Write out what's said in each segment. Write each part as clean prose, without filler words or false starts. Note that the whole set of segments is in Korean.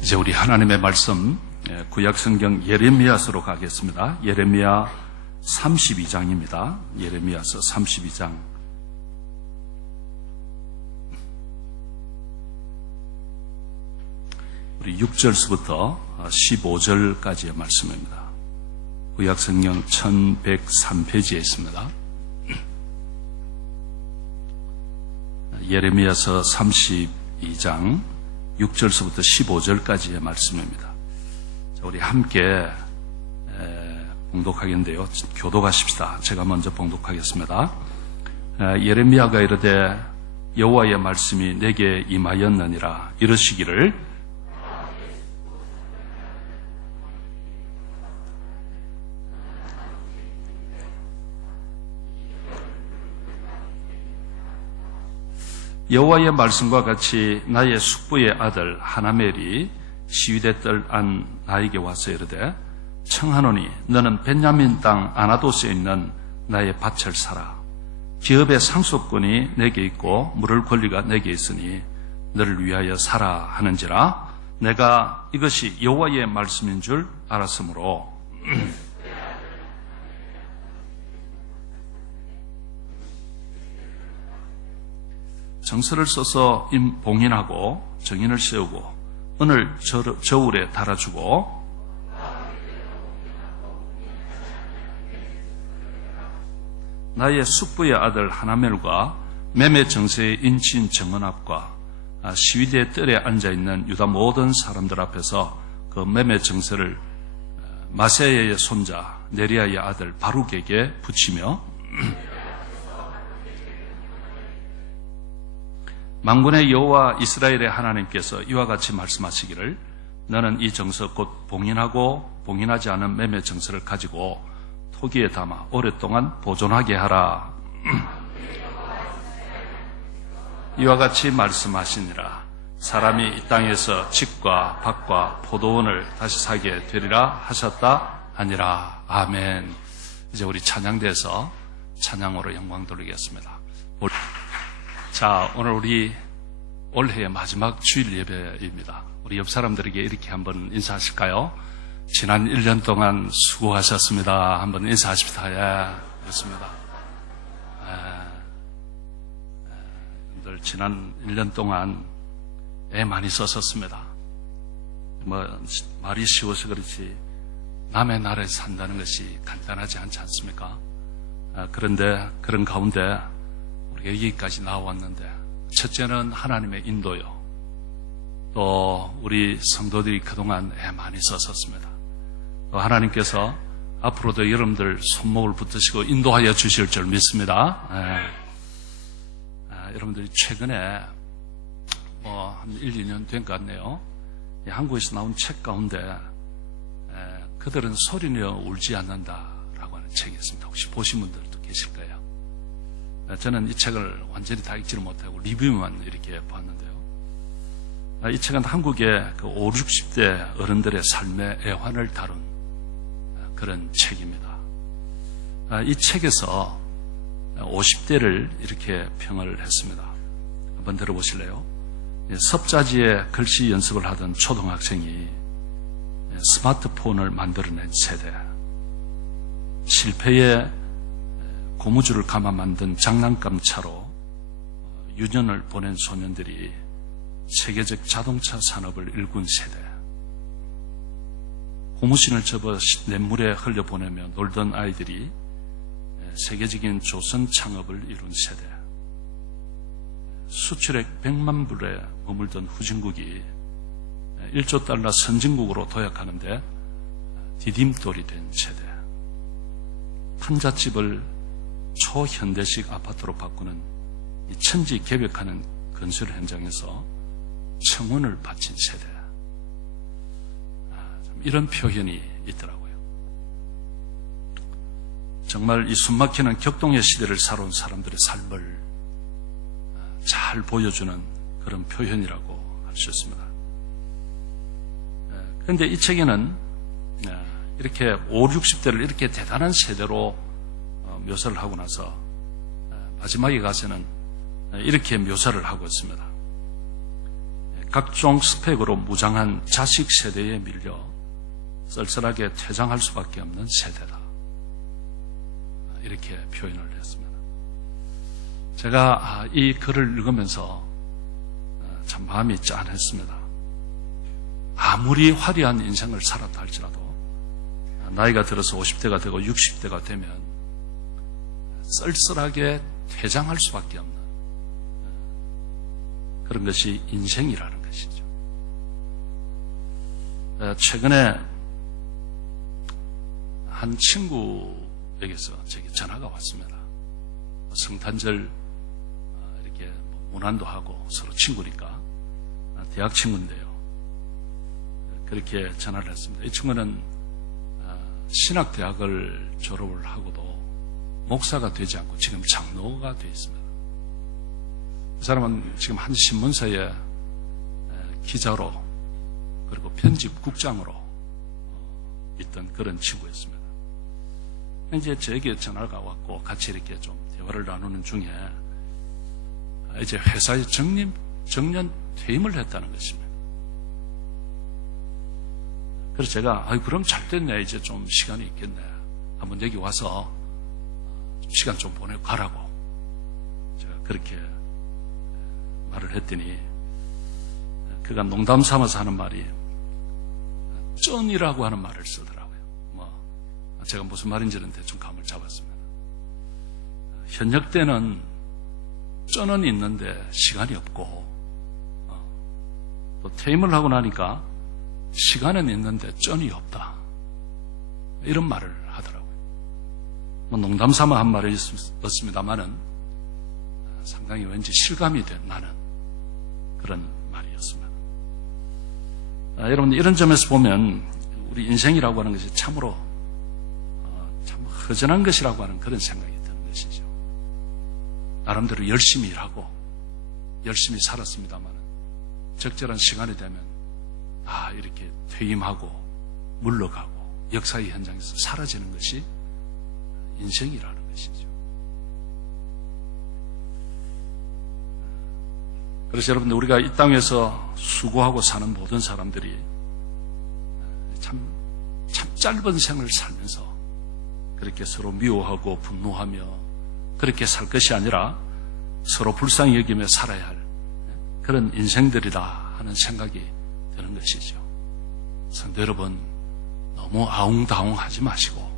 이제 우리 하나님의 말씀 구약성경 예레미야서로 가겠습니다. 예레미야 32장입니다. 예레미야서 32장. 우리 6절서부터 15절까지의 말씀입니다. 구약성경 1103페이지에 있습니다. 예레미야서 32장 6절서부터 15절까지의 말씀입니다. 자, 우리 함께 봉독하겠는데요. 교독하십시다. 제가 먼저 봉독하겠습니다. 예레미야가 이르되 여호와의 말씀이 내게 임하였느니라. 이르시기를 여호와의 말씀과 같이 나의 숙부의 아들 하나멜이 시위대 뜰 안 나에게 와서 이르되 청하노니 너는 베냐민 땅 아나도스에 있는 나의 밭을 사라. 기업의 상속권이 내게 있고 물을 권리가 내게 있으니 너를 위하여 사라 하는지라. 내가 이것이 여호와의 말씀인 줄 알았으므로 정서를 써서 봉인하고 정인을 세우고 은을 저울에 달아주고 나의 숙부의 아들 하나멜과 매매 정세의 인친 정언 앞과 시위대 뜰에 앉아있는 유다 모든 사람들 앞에서 그 매매 정세를 마세야의 손자 네리야의 아들 바룩에게 붙이며 만군의 여호와 이스라엘의 하나님께서 이와 같이 말씀하시기를 너는 이 정서 곧 봉인하고 봉인하지 않은 매매 정서를 가지고 토기에 담아 오랫동안 보존하게 하라. 이와 같이 말씀하시니라. 사람이 이 땅에서 집과 밭과 포도원을 다시 사게 되리라 하셨다 하니라. 아멘. 이제 우리 찬양대에서 찬양으로 영광 돌리겠습니다. 자, 오늘 우리 올해의 마지막 주일 예배입니다. 우리 옆 사람들에게 이렇게 한번 인사하실까요? 지난 1년 동안 수고하셨습니다. 한번 인사하십시다. 예, 그렇습니다. 여러분들 지난 1년 동안 애 많이 썼었습니다. 말이 쉬워서 그렇지 남의 나라에 산다는 것이 간단하지 않지 않습니까? 그런데 그런 가운데 우리가 여기까지 나왔는데 첫째는 하나님의 인도요. 또 우리 성도들이 그동안 애 많이 썼었습니다. 또 하나님께서 앞으로도 여러분들 손목을 붙드시고 인도하여 주실 줄 믿습니다. 여러분들이 최근에 한 1, 2년 된 것 같네요. 한국에서 나온 책 가운데 그들은 소리내어 울지 않는다라고 하는 책이 있습니다. 혹시 보신 분들도 계실 거예요. 저는 이 책을 완전히 다 읽지를 못하고 리뷰만 이렇게 봤는데요. 이 책은 한국의 그 5, 60대 어른들의 삶의 애환을 다룬 그런 책입니다. 이 책에서 50대를 이렇게 평을 했습니다. 한번 들어보실래요? 섭자지에 글씨 연습을 하던 초등학생이 스마트폰을 만들어낸 세대, 실패에 고무줄을 감아 만든 장난감 차로 유년을 보낸 소년들이 세계적 자동차 산업을 일군 세대, 고무신을 접어 냇물에 흘려보내며 놀던 아이들이 세계적인 조선 창업을 이룬 세대, 수출액 100만 불에 머물던 후진국이 1조 달러 선진국으로 도약하는데 디딤돌이 된 세대, 판잣집을 초현대식 아파트로 바꾸는 이 천지 개벽하는 건설 현장에서 청혼을 바친 세대. 이런 표현이 있더라고요. 정말 이 숨막히는 격동의 시대를 살아온 사람들의 삶을 잘 보여주는 그런 표현이라고 할 수 있습니다. 그런데 이 책에는 이렇게 5, 60대를 이렇게 대단한 세대로 묘사를 하고 나서 마지막에 가서는 이렇게 묘사를 하고 있습니다. 각종 스펙으로 무장한 자식 세대에 밀려 쓸쓸하게 퇴장할 수밖에 없는 세대다. 이렇게 표현을 했습니다. 제가 이 글을 읽으면서 참 마음이 짠했습니다. 아무리 화려한 인생을 살았다 할지라도 나이가 들어서 50대가 되고 60대가 되면 쓸쓸하게 퇴장할 수밖에 없는 그런 것이 인생이라는 것이죠. 최근에 한 친구에게서 제게 전화가 왔습니다. 성탄절 이렇게 문안도 하고 서로 친구니까 대학 친구인데요. 그렇게 전화를 했습니다. 이 친구는 신학대학을 졸업을 하고도 목사가 되지 않고 지금 장로가 되어 있습니다. 그 사람은 지금 한 신문사에 기자로 그리고 편집국장으로 있던 그런 친구였습니다. 이제 저에게 전화가 왔고 같이 이렇게 좀 대화를 나누는 중에 이제 회사에 정년 퇴임을 했다는 것입니다. 그래서 제가 그럼 잘 됐네. 이제 좀 시간이 있겠네. 한번 여기 와서 시간 좀 보내고 가라고 제가 그렇게 말을 했더니 그가 농담 삼아서 하는 말이 쩐이라고 하는 말을 쓰더라고요. 제가 무슨 말인지는 대충 감을 잡았습니다. 현역 때는 쩐은 있는데 시간이 없고 또 퇴임을 하고 나니까 시간은 있는데 쩐이 없다. 이런 말을 하더라고요. 농담 삼아 한 말이었습니다만은 상당히 왠지 실감이 된 나는 그런 말이었습니다. 여러분 이런 점에서 보면 우리 인생이라고 하는 것이 참으로 참 허전한 것이라고 하는 그런 생각이 드는 것이죠. 나름대로 열심히 일하고 열심히 살았습니다만 적절한 시간이 되면 이렇게 퇴임하고 물러가고 역사의 현장에서 사라지는 것이 인생이라는 것이죠. 그래서 여러분들 우리가 이 땅에서 수고하고 사는 모든 사람들이 참 짧은 생을 살면서 그렇게 서로 미워하고 분노하며 그렇게 살 것이 아니라 서로 불쌍히 여기며 살아야 할 그런 인생들이다 하는 생각이 드는 것이죠. 성도 여러분, 너무 아웅다웅하지 마시고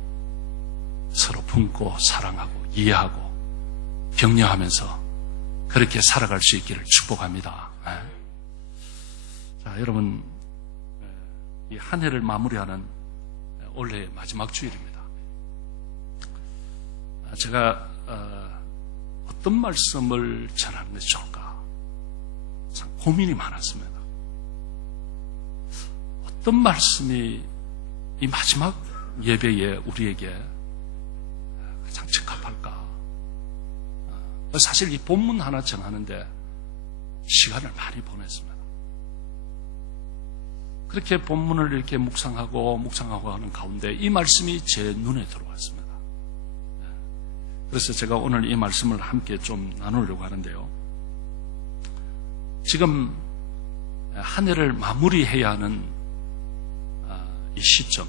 서로 품고 사랑하고 이해하고 격려하면서 그렇게 살아갈 수 있기를 축복합니다. 자, 여러분, 이 한 해를 마무리하는 올해의 마지막 주일입니다. 제가 어떤 말씀을 전하는 것이 좋을까? 참 고민이 많았습니다. 어떤 말씀이 이 마지막 예배에 우리에게 가장 적합할까? 사실 이 본문 하나 정하는데 시간을 많이 보냈습니다. 그렇게 본문을 이렇게 묵상하고 하는 가운데 이 말씀이 제 눈에 들어왔습니다. 그래서 제가 오늘 이 말씀을 함께 좀 나누려고 하는데요. 지금 한 해를 마무리해야 하는 이 시점,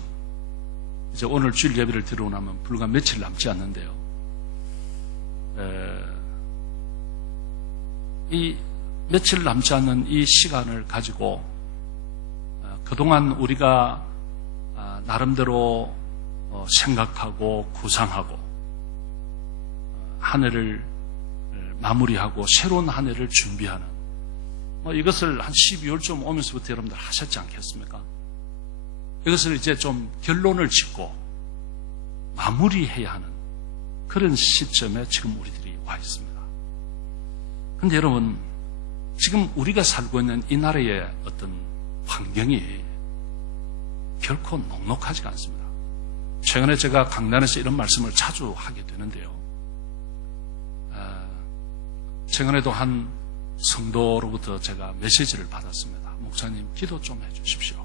이제 오늘 주일 예배를 드리고 나면 불과 며칠 남지 않는데요. 이 며칠 남지 않는 이 시간을 가지고 그동안 우리가 나름대로 생각하고 구상하고 한 해를 마무리하고 새로운 한 해를 준비하는 이것을 한 12월쯤 오면서부터 여러분들 하셨지 않겠습니까? 이것을 이제 좀 결론을 짓고 마무리해야 하는 그런 시점에 지금 우리들이 와 있습니다. 그런데 여러분, 지금 우리가 살고 있는 이 나라의 어떤 환경이 결코 녹록하지가 않습니다. 최근에 제가 강단에서 이런 말씀을 자주 하게 되는데요. 최근에도 한 성도로부터 제가 메시지를 받았습니다. 목사님, 기도 좀 해주십시오.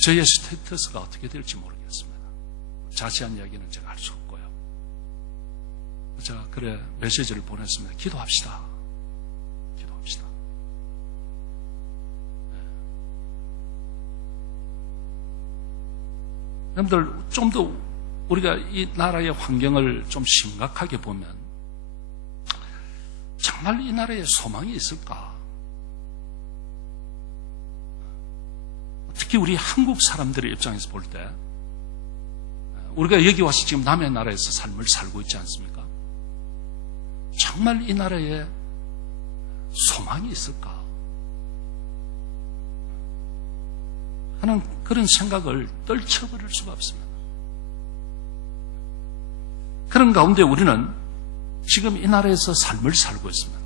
저의 스테이터스가 어떻게 될지 모르겠습니다. 자세한 이야기는 제가 할 수 없고요. 제가 그래 메시지를 보냈습니다. 기도합시다. 기도합시다. 여러분들 좀 더 우리가 이 나라의 환경을 좀 심각하게 보면 정말 이 나라에 소망이 있을까? 특히 우리 한국 사람들의 입장에서 볼 때 우리가 여기 와서 지금 남의 나라에서 삶을 살고 있지 않습니까? 정말 이 나라에 소망이 있을까? 하는 그런 생각을 떨쳐버릴 수가 없습니다. 그런 가운데 우리는 지금 이 나라에서 삶을 살고 있습니다.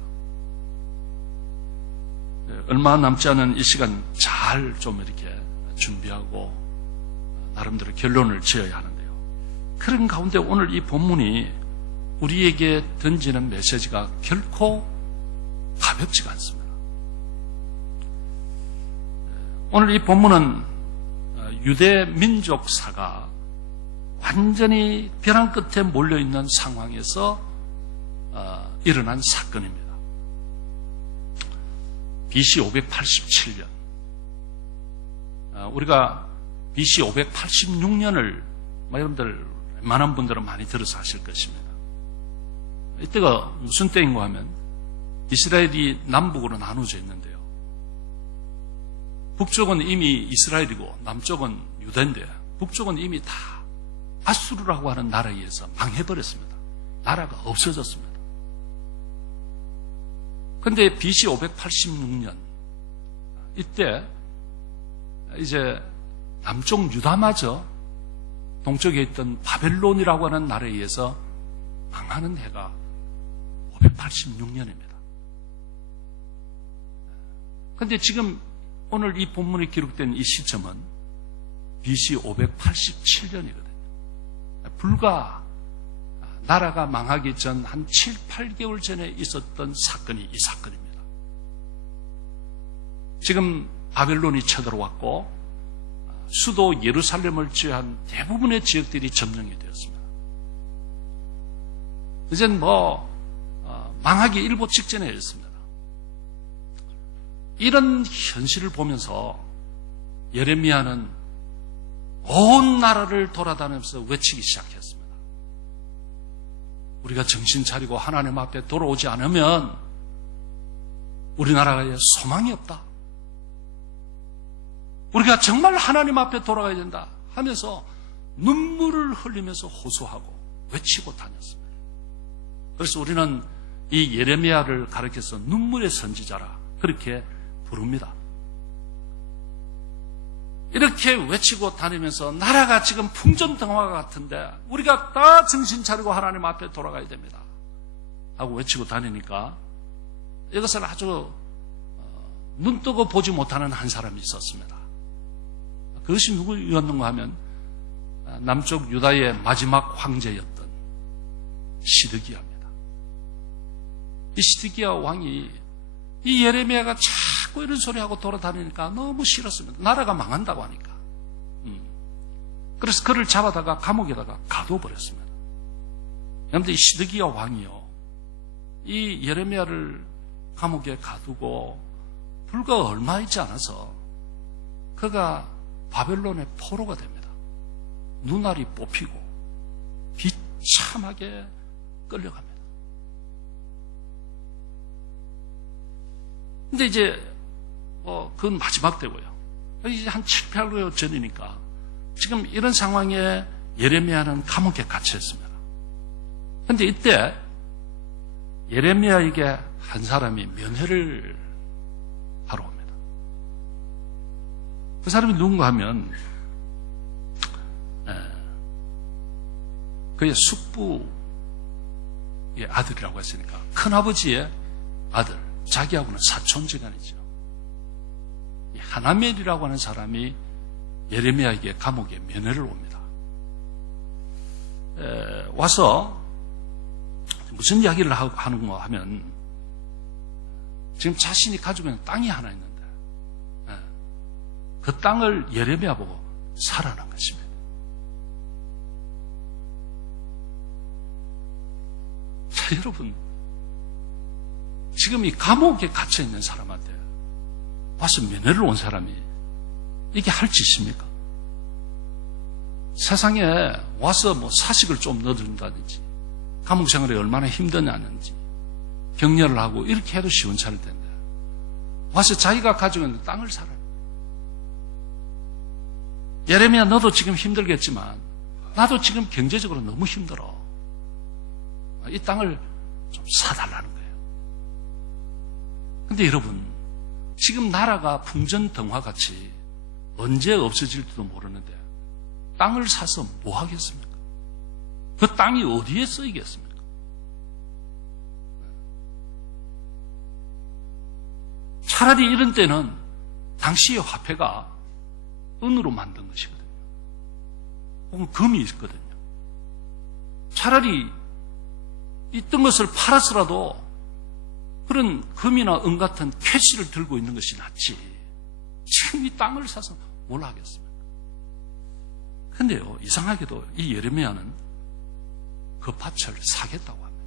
얼마 남지 않은 이 시간 잘 좀 이렇게 준비하고 나름대로 결론을 지어야 하는데요. 그런 가운데 오늘 이 본문이 우리에게 던지는 메시지가 결코 가볍지가 않습니다. 오늘 이 본문은 유대 민족사가 완전히 벼랑 끝에 몰려있는 상황에서 일어난 사건입니다. BC 587년 우리가 BC 586년을 여러분들 웬만한 분들은 많이 들어서 하실 것입니다. 이때가 무슨 때인가 하면 이스라엘이 남북으로 나눠져 있는데요. 북쪽은 이미 이스라엘이고 남쪽은 유대인데 북쪽은 이미 다 아수르라고 하는 나라에 의해서 망해버렸습니다. 나라가 없어졌습니다. 그런데 BC 586년 이때 이제 남쪽 유다마저 동쪽에 있던 바벨론이라고 하는 나라에 의해서 망하는 해가 586년입니다. 그런데 지금 오늘 이 본문에 기록된 이 시점은 BC 587년이거든요. 불과 나라가 망하기 전 한 7, 8개월 전에 있었던 사건이 이 사건입니다. 지금 바벨론이 쳐들어왔고 수도 예루살렘을 제외한 대부분의 지역들이 점령이 되었습니다. 이젠 망하기 일보 직전에 있습니다. 이런 현실을 보면서 예레미야는 온 나라를 돌아다니면서 외치기 시작했습니다. 우리가 정신 차리고 하나님 앞에 돌아오지 않으면 우리나라에 소망이 없다. 우리가 정말 하나님 앞에 돌아가야 된다 하면서 눈물을 흘리면서 호소하고 외치고 다녔습니다. 그래서 우리는 이 예레미야를 가리켜서 눈물의 선지자라 그렇게 부릅니다. 이렇게 외치고 다니면서 나라가 지금 풍전등화가 같은데 우리가 다 정신 차리고 하나님 앞에 돌아가야 됩니다 하고 외치고 다니니까 이것을 아주 눈뜨고 보지 못하는 한 사람이 있었습니다. 그것이 누구였는가 하면 남쪽 유다의 마지막 황제였던 시드기야입니다. 이 시드기야 왕이 이 예레미야가 자꾸 이런 소리하고 돌아다니니까 너무 싫었습니다. 나라가 망한다고 하니까. 그래서 그를 잡아다가 감옥에다가 가둬버렸습니다. 그런데 이 시드기야 왕이요, 이 예레미야를 감옥에 가두고 불과 얼마 있지 않아서 그가 바벨론의 포로가 됩니다. 눈알이 뽑히고 비참하게 끌려갑니다. 근데 이제 그건 마지막 때고요. 이제 한 7, 8개월 전이니까 지금 이런 상황에 예레미야는 감옥에 갇혀있습니다. 근데 이때 예레미야에게 한 사람이 면회를 하러 옵니다. 그 사람이 누군가 하면 그의 숙부의 아들이라고 했으니까 큰아버지의 아들, 자기하고는 사촌지간이죠. 하나멜이라고 하는 사람이 예레미야에게 감옥에 면회를 옵니다. 와서 무슨 이야기를 하는가 하면 지금 자신이 가지고 있는 땅이 하나 있는데 그 땅을 예레미야 보고 사라는 것입니다. 여러분, 지금 이 감옥에 갇혀 있는 사람한테 와서 면회를 온 사람이 이게 할 짓입니까? 세상에 와서 뭐 사식을 좀 넣어준다든지, 감옥 생활이 얼마나 힘드냐는지 격려를 하고 이렇게 해도 시원찮을 텐데, 와서 자기가 가지고 있는 땅을 사라. 예레미야, 너도 지금 힘들겠지만 나도 지금 경제적으로 너무 힘들어. 이 땅을 좀 사달라는 거예요. 근데 여러분, 지금 나라가 풍전등화같이 언제 없어질지도 모르는데 땅을 사서 뭐 하겠습니까? 그 땅이 어디에 쓰이겠습니까? 차라리 이런 때는 당시의 화폐가 은으로 만든 것이거든요. 혹은 금이 있거든요. 차라리 있던 것을 팔아서라도 그런 금이나 은 같은 캐시를 들고 있는 것이 낫지. 지금 이 땅을 사서 뭘 하겠습니까? 근데요, 이상하게도 이 예레미야는 그 밭을 사겠다고 합니다.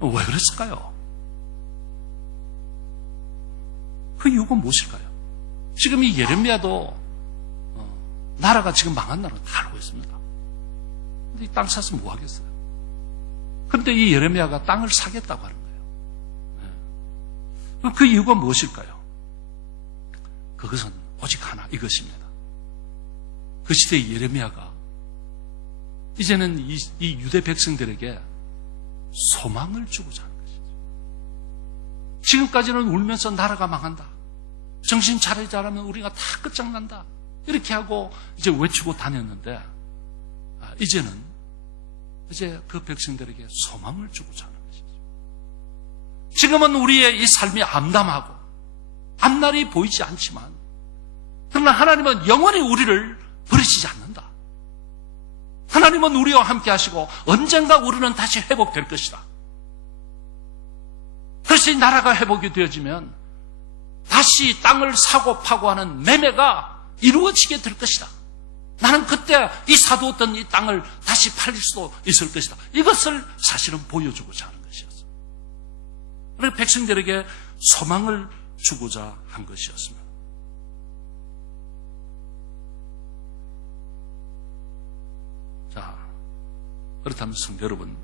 왜 그랬을까요? 그 이유가 무엇일까요? 지금 이 예레미야도 나라가 지금 망한 나라는 다 알고 있습니다. 근데 이 땅 사서 뭐 하겠어요? 그런데 이 예레미야가 땅을 사겠다고 하는 거예요. 그 이유가 무엇일까요? 그것은 오직 하나, 이것입니다. 그 시대의 예레미야가 이제는 이 유대 백성들에게 소망을 주고자 하는 것이죠. 지금까지는 울면서 나라가 망한다, 정신 차리지 않으면 우리가 다 끝장난다, 이렇게 하고 이제 외치고 다녔는데, 이제는 이제 그 백성들에게 소망을 주고자 하는 것이죠. 지금은 우리의 이 삶이 암담하고 앞날이 보이지 않지만, 그러나 하나님은 영원히 우리를 버리시지 않는다. 하나님은 우리와 함께 하시고 언젠가 우리는 다시 회복될 것이다. 그래서 이 나라가 회복이 되어지면 다시 땅을 사고 파고 하는 매매가 이루어지게 될 것이다. 나는 그때 이 사두었던 이 땅을 다시 팔릴 수도 있을 것이다. 이것을 사실은 보여주고자 하는 것이었어요. 그래서 백성들에게 소망을 주고자 한 것이었습니다. 자, 그렇다면 성도 여러분,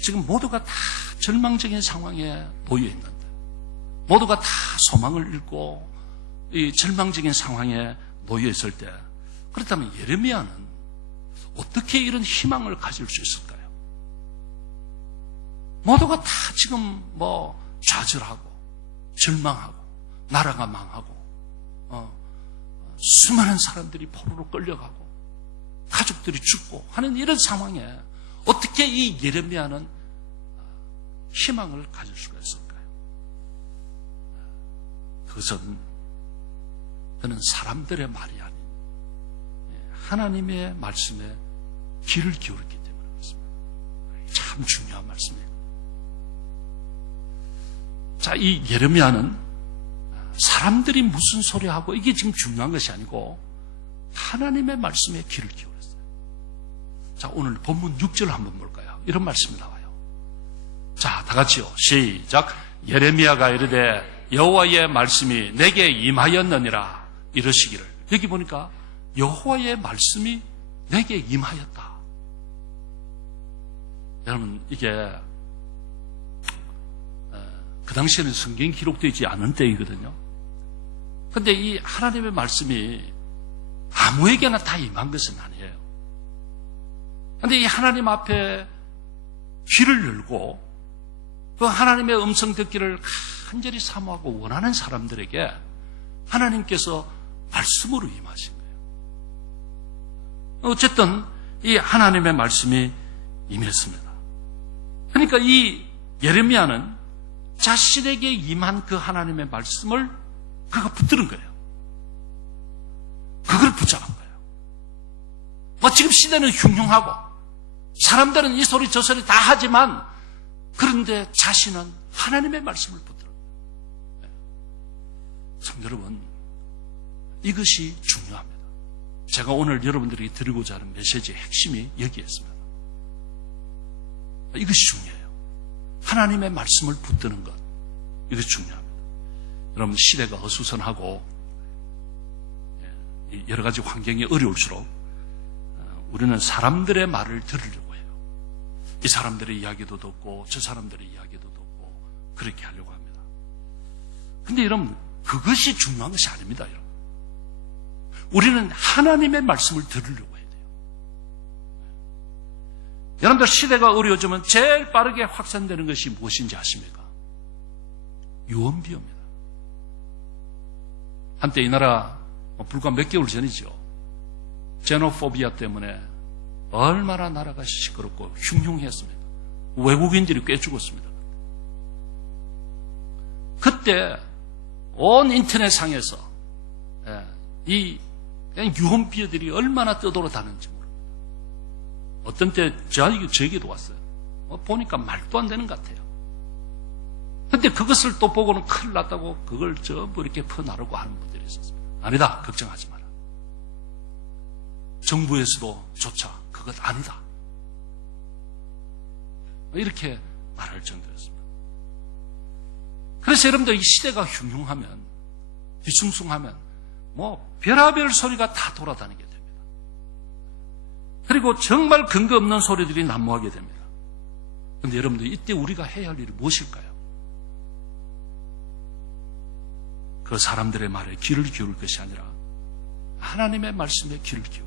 지금 모두가 다 절망적인 상황에 놓여 있는데, 모두가 다 소망을 잃고 이 절망적인 상황에 놓여 있을 때, 그렇다면 예레미야는 어떻게 이런 희망을 가질 수 있을까요? 모두가 다 지금 뭐 좌절하고 절망하고 나라가 망하고 수많은 사람들이 포로로 끌려가고 가족들이 죽고 하는 이런 상황에 어떻게 이 예레미야는 희망을 가질 수가 있을까요? 그것은 그는 사람들의 말이 아닌 하나님의 말씀에 귀를 기울였기 때문에 그렇습니다. 참 중요한 말씀이에요. 자, 이 예레미야는 사람들이 무슨 소리 하고 이게 지금 중요한 것이 아니고 하나님의 말씀에 귀를 기울였어요. 자, 오늘 본문 6절 한번 볼까요? 이런 말씀이 나와요. 자, 다 같이요. 시작. 예레미야가 이르되 여호와의 말씀이 내게 임하였느니라 이러시기를. 여기 보니까 여호와의 말씀이 내게 임하였다. 여러분, 이게 그 당시에는 성경이 기록되지 않은 때이거든요. 그런데 이 하나님의 말씀이 아무에게나 다 임한 것은 아니에요. 그런데 이 하나님 앞에 귀를 열고 그 하나님의 음성 듣기를 간절히 사모하고 원하는 사람들에게 하나님께서 말씀으로 임하신 거예요. 어쨌든 이 하나님의 말씀이 임했습니다. 그러니까 이 예레미야는 자신에게 임한 그 하나님의 말씀을 그가 붙드는 거예요. 그걸 붙잡은 거예요. 뭐 지금 시대는 흉흉하고 사람들은 이 소리 저 소리 다 하지만, 그런데 자신은 하나님의 말씀을 붙들어요. 성도 여러분, 이것이 중요합니다. 제가 오늘 여러분들이 드리고자 하는 메시지의 핵심이 여기에 있습니다. 이것이 중요해요. 하나님의 말씀을 붙드는 것. 이것이 중요합니다. 여러분, 시대가 어수선하고 여러 가지 환경이 어려울수록 우리는 사람들의 말을 들으려고 해요. 이 사람들의 이야기도 듣고 저 사람들의 이야기도 듣고 그렇게 하려고 합니다. 근데 여러분, 그것이 중요한 것이 아닙니다. 여러분, 우리는 하나님의 말씀을 들으려고 해야 돼요. 여러분들, 시대가 어려워지면 제일 빠르게 확산되는 것이 무엇인지 아십니까? 유언비어입니다. 한때 이 나라 불과 몇 개월 전이죠. 제노포비아 때문에 얼마나 나라가 시끄럽고 흉흉했습니다. 외국인들이 꽤 죽었습니다. 그때 온 인터넷상에서 이 유언비어들이 얼마나 떠돌아다는지 모릅니다. 어떤 때 저에게도 왔어요. 보니까 말도 안 되는 것 같아요. 근데 그것을 또 보고는 큰일 났다고 그걸 전부 이렇게 퍼나르고 하는 분들이 있었습니다. 아니다, 걱정하지 마라. 정부에서도 조차 그것 아니다, 이렇게 말할 정도였습니다. 그래서 여러분들, 이 시대가 흉흉하면, 뒤숭숭하면 별하별 소리가 다 돌아다니게 됩니다. 그리고 정말 근거 없는 소리들이 난무하게 됩니다. 그런데 여러분들, 이때 우리가 해야 할 일이 무엇일까요? 그 사람들의 말에 귀를 기울일 것이 아니라 하나님의 말씀에 귀를 기울여요.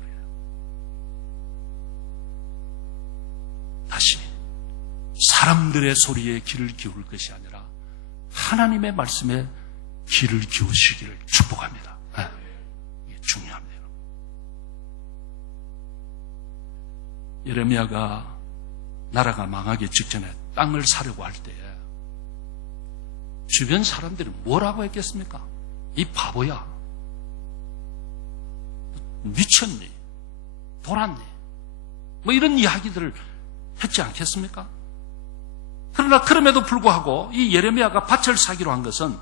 다시, 사람들의 소리에 귀를 기울일 것이 아니라 하나님의 말씀에 귀를 기울이시기를 축복합니다. 이게 중요합니다. 예레미야가 나라가 망하기 직전에 땅을 사려고 할 때에 주변 사람들이 뭐라고 했겠습니까? 이 바보야, 미쳤니? 돌았니? 이런 이야기들을 했지 않겠습니까? 그러나 그럼에도 불구하고 이 예레미야가 밭을 사기로 한 것은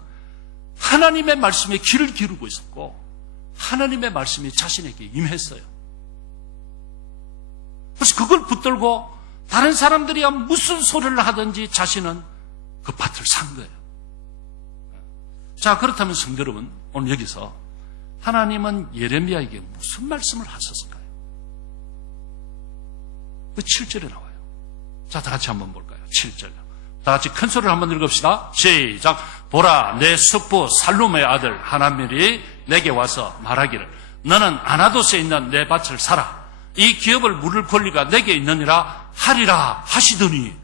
하나님의 말씀에 귀를 기울이고 있었고 하나님의 말씀이 자신에게 임했어요. 그래서 그걸 붙들고 다른 사람들이야 무슨 소리를 하든지 자신은 그 밭을 산 거예요. 자, 그렇다면 성도 여러분, 오늘 여기서 하나님은 예레미야에게 무슨 말씀을 하셨을까요? 그 7절에 나와요. 자, 다 같이 한번 볼까요? 7절. 다 같이 큰 소리를 한번 읽읍시다. 시작. 보라, 내 숙부 살룸의 아들 하나멜이 내게 와서 말하기를, 너는 아나도스에 있는 내 밭을 사라. 이 기업을 물을 권리가 내게 있느니라 하리라 하시더니,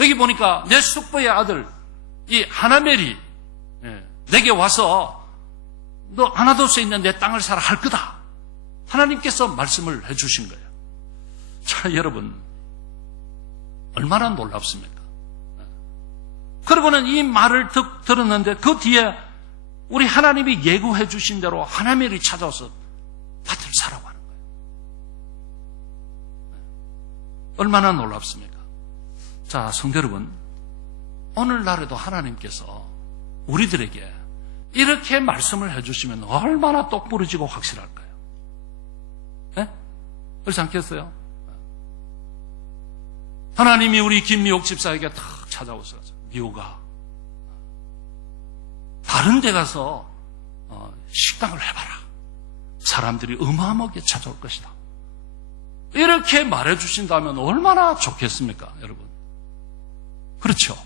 여기 보니까 내 숙부의 아들 이 하나멜이 내게 와서 너 아나도스에 있는 내 땅을 사라 할 거다. 하나님께서 말씀을 해주신 거예요. 자, 여러분, 얼마나 놀랍습니까? 그리고는 이 말을 들었는데 그 뒤에 우리 하나님이 예고해 주신 대로 하나멜이 찾아와서 밭을 사라고 하는 거예요. 얼마나 놀랍습니까? 자, 성도 여러분, 오늘날에도 하나님께서 우리들에게 이렇게 말씀을 해주시면 얼마나 똑부러지고 확실할까요? 네? 그렇지 않겠어요? 하나님이 우리 김미옥 집사에게 탁 찾아오셔서, 미옥아, 다른 데 가서 식당을 해봐라. 사람들이 어마어마하게 찾아올 것이다. 이렇게 말해주신다면 얼마나 좋겠습니까, 여러분? 그렇죠?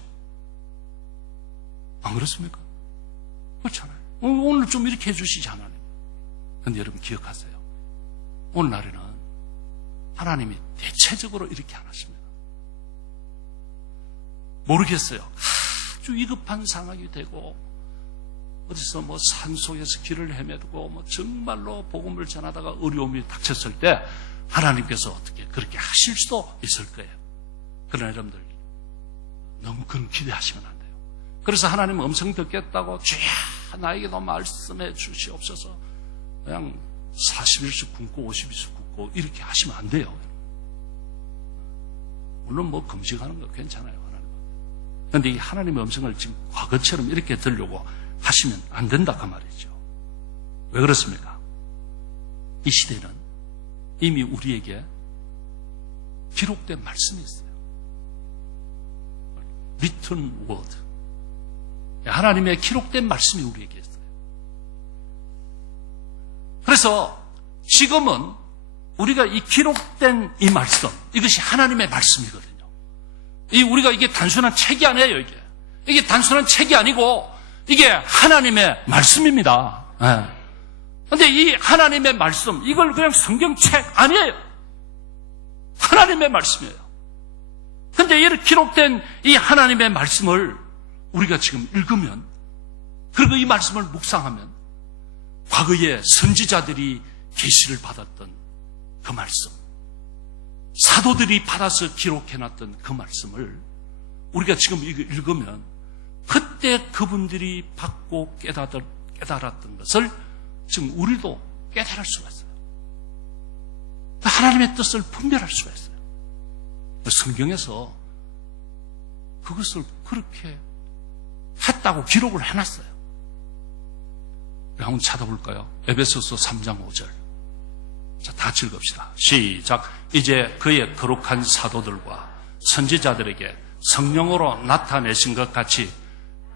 안 그렇습니까? 그렇잖아요. 오늘 좀 이렇게 해주시지 않아요? 그런데 여러분 기억하세요. 오늘날에는 하나님이 대체적으로 이렇게 안 하십니다. 모르겠어요. 아주 위급한 상황이 되고 어디서 산속에서 길을 헤매고 정말로 복음을 전하다가 어려움이 닥쳤을 때 하나님께서 어떻게 그렇게 하실 수도 있을 거예요. 그러나 여러분들 너무 그런 기대하시면 안 돼요. 그래서 하나님 음성 듣겠다고 주야 나에게도 말씀해 주시옵소서 그냥 40일씩 굶고 50일씩 굶고 이렇게 하시면 안 돼요. 물론 금식하는 거 괜찮아요. 그런데 이 하나님의 음성을 지금 과거처럼 이렇게 들으려고 하시면 안 된다 그 말이죠. 왜 그렇습니까? 이 시대는 이미 우리에게 기록된 말씀이 있어요. written word. 하나님의 기록된 말씀이 우리에게 있어요. 그래서 지금은 우리가 이 기록된 이 말씀, 이것이 하나님의 말씀이거든요. 우리가 이게 단순한 책이 아니에요, 이게. 이게 단순한 책이 아니고, 이게 하나님의 말씀입니다. 그런데 이 하나님의 말씀, 이걸 그냥 성경책 아니에요. 하나님의 말씀이에요. 그런데 이렇게 기록된 이 하나님의 말씀을 우리가 지금 읽으면, 그리고 이 말씀을 묵상하면, 과거에 선지자들이 계시를 받았던 그 말씀, 사도들이 받아서 기록해놨던 그 말씀을 우리가 지금 읽으면 그때 그분들이 받고 깨달았던 것을 지금 우리도 깨달을 수가 있어요. 하나님의 뜻을 분별할 수가 있어요. 성경에서 그것을 그렇게 했다고 기록을 해놨어요. 한번 찾아볼까요? 에베소서 3장 5절. 자, 다 읽읍시다. 시작. 이제 그의 거룩한 사도들과 선지자들에게 성령으로 나타내신 것 같이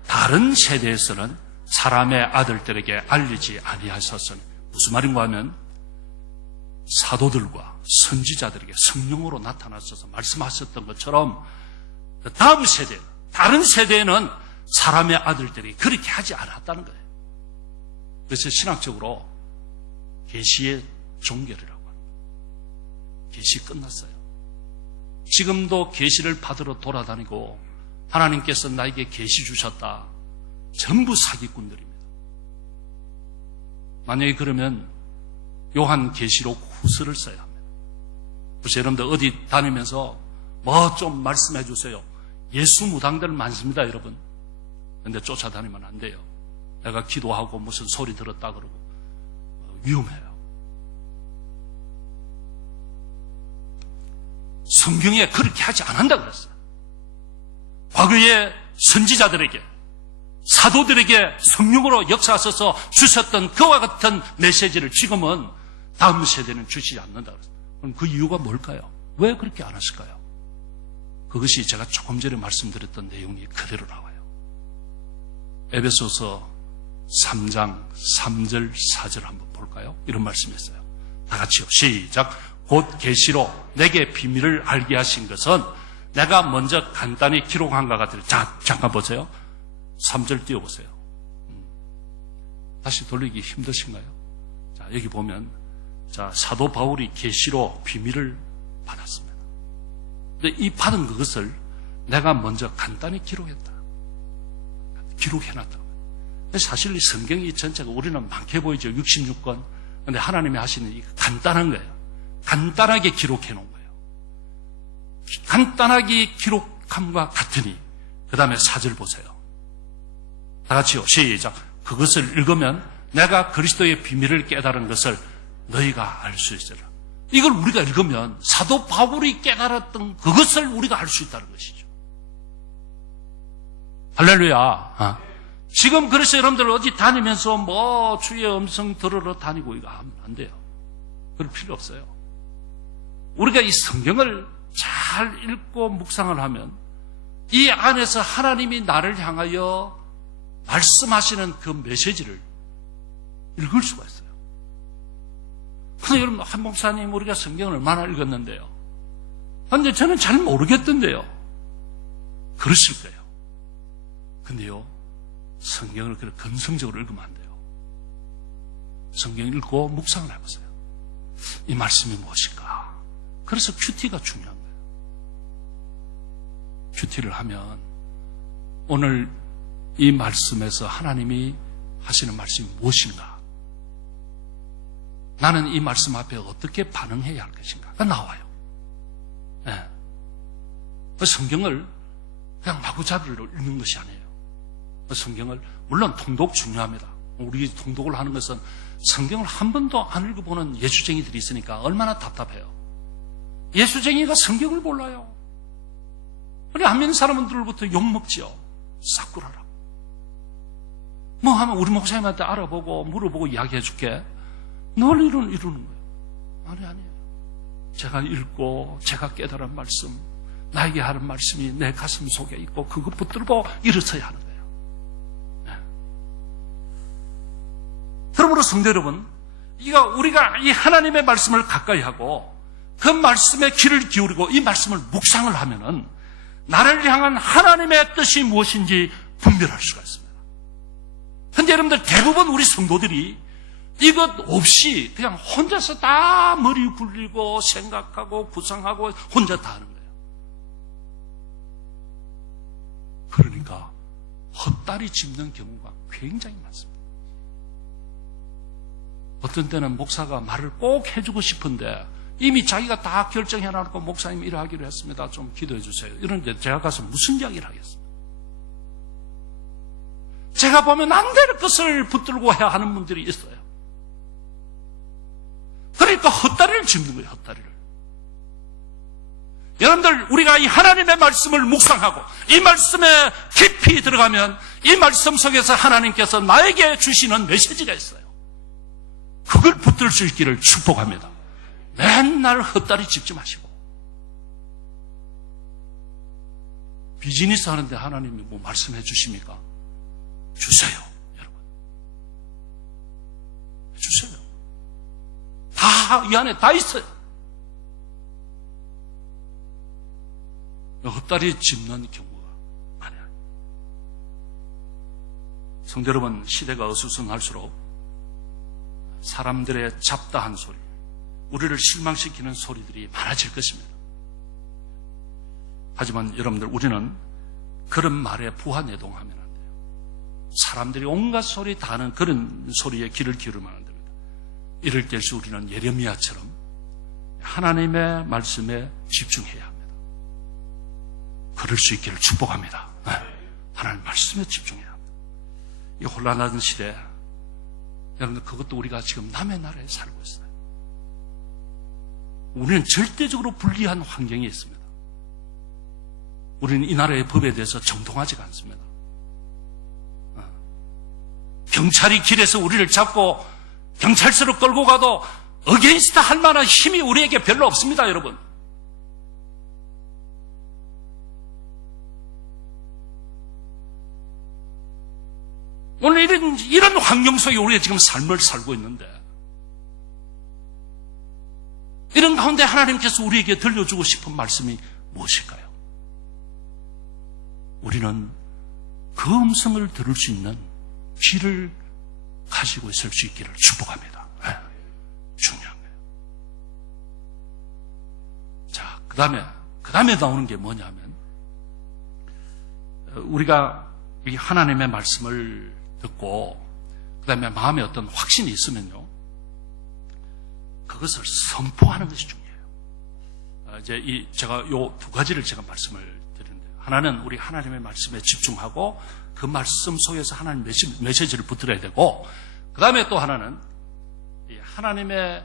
다른 세대에서는 사람의 아들들에게 알리지 아니하셨으니, 무슨 말인가 하면 사도들과 선지자들에게 성령으로 나타나셔서 말씀하셨던 것처럼 다음 세대, 다른 세대에는 사람의 아들들이 그렇게 하지 않았다는 거예요. 그래서 신학적으로 계시의 종결이라고 합니다. 계시 끝났어요. 지금도 계시를 받으러 돌아다니고 하나님께서 나에게 계시 주셨다. 전부 사기꾼들입니다. 만약에 그러면 요한 계시록 후서를 써야 합니다. 그래서 여러분들 어디 다니면서 뭐 좀 말씀해 주세요. 예수 무당들 많습니다, 여러분. 그런데 쫓아다니면 안 돼요. 내가 기도하고 무슨 소리 들었다 그러고 위험해요. 성경에 그렇게 하지 않는다 그랬어요. 과거에 선지자들에게, 사도들에게 성령으로 역사하셔서 주셨던 그와 같은 메시지를 지금은 다음 세대는 주시지 않는다 그랬어요. 그럼 그 이유가 뭘까요? 왜 그렇게 안 하실까요? 그것이 제가 조금 전에 말씀드렸던 내용이 그대로 나와요. 에베소서 3장 3절 4절 한번 볼까요? 이런 말씀이 있어요. 다 같이요. 시작. 곧 계시로 내게 비밀을 알게 하신 것은 내가 먼저 간단히 기록한 것 같아요. 자, 잠깐 보세요. 3절 띄워보세요. 다시 돌리기 힘드신가요? 자, 여기 보면, 자, 사도 바울이 계시로 비밀을 받았습니다. 근데 이 받은 그것을 내가 먼저 간단히 기록했다. 기록해놨다. 사실 이 성경이 전체가 우리는 많게 보이죠. 66권. 근데 하나님이 하시는 이 간단한 거예요. 간단하게 기록해 놓은 거예요. 간단하게 기록함과 같으니, 그 다음에 4절 보세요. 다 같이요. 시작. 그것을 읽으면 내가 그리스도의 비밀을 깨달은 것을 너희가 알 수 있으라. 이걸 우리가 읽으면 사도 바울이 깨달았던 그것을 우리가 알 수 있다는 것이죠. 할렐루야. 지금 그래서 여러분들 어디 다니면서 뭐 주의 음성 들으러 다니고 이거 하면 안 돼요. 그럴 필요 없어요. 우리가 이 성경을 잘 읽고 묵상을 하면 이 안에서 하나님이 나를 향하여 말씀하시는 그 메시지를 읽을 수가 있어요. 그래서 여러분, 한 목사님 우리가 성경을 얼마나 읽었는데요. 그런데 저는 잘 모르겠던데요. 그러실 거예요. 근데요, 성경을 그렇게 건성적으로 읽으면 안 돼요. 성경 읽고 묵상을 해보세요. 이 말씀이 무엇인가? 그래서 큐티가 중요한 거예요. 큐티를 하면 오늘 이 말씀에서 하나님이 하시는 말씀이 무엇인가? 나는 이 말씀 앞에 어떻게 반응해야 할 것인가가 나와요. 네. 성경을 그냥 마구잡이로 읽는 것이 아니에요. 성경을, 물론 통독 중요합니다. 우리 통독을 하는 것은 성경을 한 번도 안 읽어보는 예수쟁이들이 있으니까 얼마나 답답해요. 예수쟁이가 성경을 몰라요. 우리 안 믿는 사람들로부터 욕먹지요. 싹구라라고. 뭐 하면 우리 목사님한테 알아보고 물어보고 이야기해 줄게. 늘 이러는 거예요. 아니에요. 제가 읽고 제가 깨달은 말씀, 나에게 하는 말씀이 내 가슴 속에 있고 그것 붙들고 일어서야 하는 거예요. 네. 그러므로 성도 여러분, 우리가 이 하나님의 말씀을 가까이 하고 그 말씀에 귀를 기울이고 이 말씀을 묵상을 하면은 나를 향한 하나님의 뜻이 무엇인지 분별할 수가 있습니다. 근데 여러분들 대부분 우리 성도들이 이것 없이 그냥 혼자서 다 머리 굴리고 생각하고 구상하고 혼자 다 하는 거예요. 그러니까 헛다리 짚는 경우가 굉장히 많습니다. 어떤 때는 목사가 말을 꼭 해주고 싶은데 이미 자기가 다 결정해놓고 목사님 이래 하기로 했습니다. 좀 기도해 주세요. 이런데 제가 가서 무슨 이야기를 하겠습니까? 제가 보면 안 될 것을 붙들고 해야 하는 분들이 있어요. 그러니까 헛다리를 짚는 거예요. 헛다리를. 여러분들 우리가 이 하나님의 말씀을 묵상하고 이 말씀에 깊이 들어가면 이 말씀 속에서 하나님께서 나에게 주시는 메시지가 있어요. 그걸 붙들 수 있기를 축복합니다. 맨날 헛다리 짚지 마시고. 비즈니스 하는데 하나님이 뭐 말씀해 주십니까? 주세요, 여러분. 주세요. 다 이 안에 다 있어요. 헛다리 짚는 경우가 많아요. 성도 여러분, 시대가 어수선할수록 사람들의 잡다한 소리, 우리를 실망시키는 소리들이 많아질 것입니다. 하지만 여러분들, 우리는 그런 말에 부하내동하면 안 돼요. 사람들이 온갖 소리 다 하는 그런 소리에 귀를 기울이면 안 됩니다. 이럴 때일수 우리는 예레미야처럼 하나님의 말씀에 집중해야 합니다. 그럴 수 있기를 축복합니다. 네. 하나님 말씀에 집중해야 합니다. 이 혼란한 시대, 여러분들 그것도 우리가 지금 남의 나라에 살고 있어요. 우리는 절대적으로 불리한 환경에 있습니다. 우리는 이 나라의 법에 대해서 정통하지가 않습니다. 경찰이 길에서 우리를 잡고 경찰서로 끌고 가도 어게인스트 할 만한 힘이 우리에게 별로 없습니다, 여러분. 오늘 이런 환경 속에 우리가 지금 삶을 살고 있는데, 이런 가운데 하나님께서 우리에게 들려주고 싶은 말씀이 무엇일까요? 우리는 그 음성을 들을 수 있는 귀를 가지고 있을 수 있기를 축복합니다. 네. 중요한 거예요. 자, 그 다음에 나오는 게 뭐냐면, 우리가 이 하나님의 말씀을 듣고, 그 다음에 마음에 어떤 확신이 있으면요, 그것을 선포하는 것이 중요해요. 이제 제가 요 두 가지를 제가 말씀을 드리는데, 하나는 우리 하나님의 말씀에 집중하고 그 말씀 속에서 하나님 메시지를 붙들어야 되고, 그 다음에 또 하나는 이 하나님의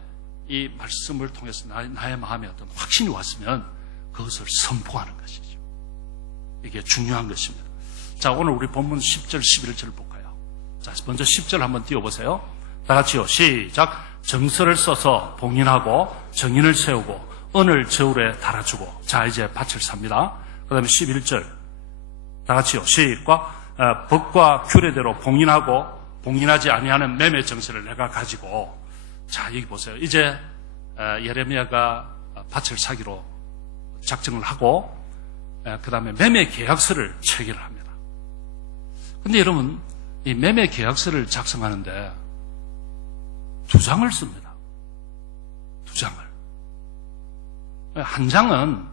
이 말씀을 통해서 나의 마음에 어떤 확신이 왔으면 그것을 선포하는 것이죠. 이게 중요한 것입니다. 자, 오늘 우리 본문 10절, 11절을 볼까요? 자, 먼저 10절 한번 띄워보세요. 다 같이요. 시작. 정서를 써서 봉인하고 정인을 세우고 언을 저울에 달아주고. 자, 이제 밭을 삽니다. 그 다음에 11절. 다 같이요. 시작. 법과 규례대로 봉인하고 봉인하지 아니하는 매매 정세를 내가 가지고. 자, 여기 보세요. 이제 예레미야가 밭을 사기로 작정을 하고, 그 다음에 매매 계약서를 체결을 합니다. 근데 여러분, 이 매매 계약서를 작성하는데 2장을 씁니다. 2장을. 한 장은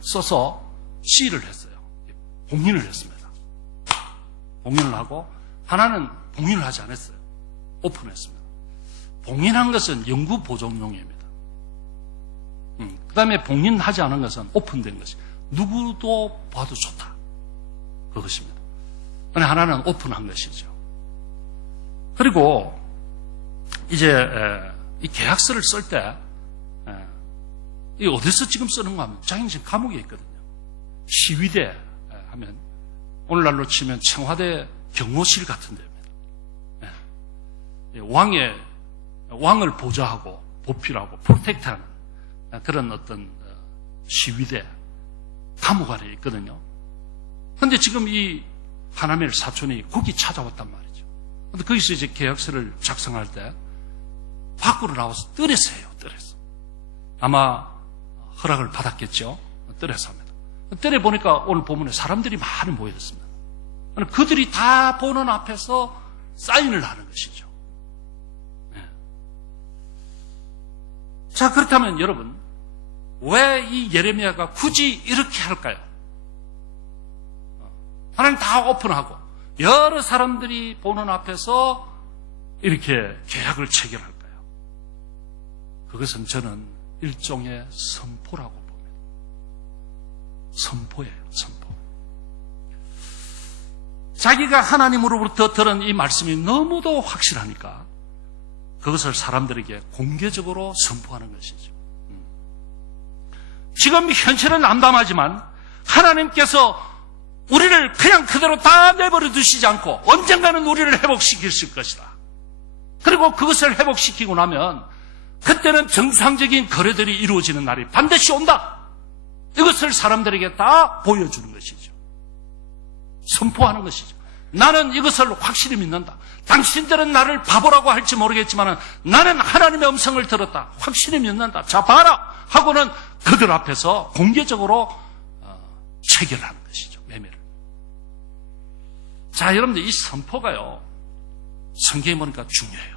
써서 시를 했어요. 봉인을 했습니다. 봉인을 하고, 하나는 봉인을 하지 않았어요. 오픈했습니다. 봉인한 것은 영구 보존용입니다. 그 다음에 봉인하지 않은 것은 오픈된 것이 누구도 봐도 좋다. 그것입니다. 그런데 하나는 오픈한 것이죠. 그리고 이제 이 계약서를 쓸 때 이 어디서 지금 쓰는 거 하면 자기는 지금 감옥에 있거든요. 시위대 하면 오늘날로 치면 청와대 경호실 같은 데입니다. 왕을 보좌하고 보필하고 프로텍트하는 그런 어떤 시위대 감옥 안에 있거든요. 그런데 지금 이 하나멜 사촌이 거기 찾아왔단 말이죠. 그런데 거기서 이제 계약서를 작성할 때 밖으로 나와서 뜰에서 해요. 뜰에서. 아마 허락을 받았겠죠. 뜰에서 합니다. 뜰에 보니까 오늘 본문에 사람들이 많이 모여있습니다. 그들이 다 보는 앞에서 사인을 하는 것이죠. 네. 자, 그렇다면 여러분, 왜 이 예레미야가 굳이 이렇게 할까요? 하나님 다 오픈하고 여러 사람들이 보는 앞에서 이렇게 계약을 체결할까요? 그것은 저는 일종의 선포라고 봅니다. 선포예요, 선포. 자기가 하나님으로부터 들은 이 말씀이 너무도 확실하니까 그것을 사람들에게 공개적으로 선포하는 것이죠. 지금 현실은 암담하지만 하나님께서 우리를 그냥 그대로 다 내버려 두시지 않고 언젠가는 우리를 회복시키실 것이다. 그리고 그것을 회복시키고 나면 그때는 정상적인 거래들이 이루어지는 날이 반드시 온다. 이것을 사람들에게 다 보여주는 것이죠. 선포하는 것이죠. 나는 이것을 확실히 믿는다. 당신들은 나를 바보라고 할지 모르겠지만 나는 하나님의 음성을 들었다. 확실히 믿는다. 자, 봐라! 하고는 그들 앞에서 공개적으로 체결하는 것이죠. 매매를. 자, 여러분들 이 선포가요. 성경에 보니까 중요해요.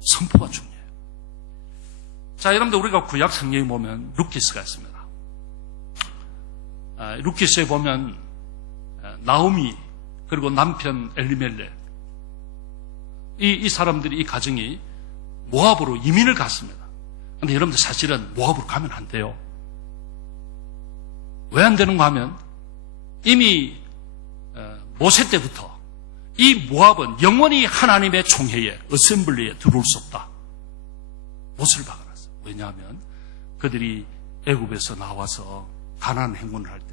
선포가 중요해요. 자, 여러분들 우리가 구약 성경에 보면 루키스가 있습니다. 루키스에 보면 나오미 그리고 남편 엘리멜렉 이 사람들이 이 가정이 모압으로 이민을 갔습니다. 그런데 여러분들 사실은 모압으로 가면 안 돼요. 왜 안 되는가 하면 이미 모세 때부터 이 모압은 영원히 하나님의 총회에 어셈블리에 들어올 수 없다. 못을 박아놨어요. 왜냐하면 그들이 애굽에서 나와서 가나안 행군을 할 때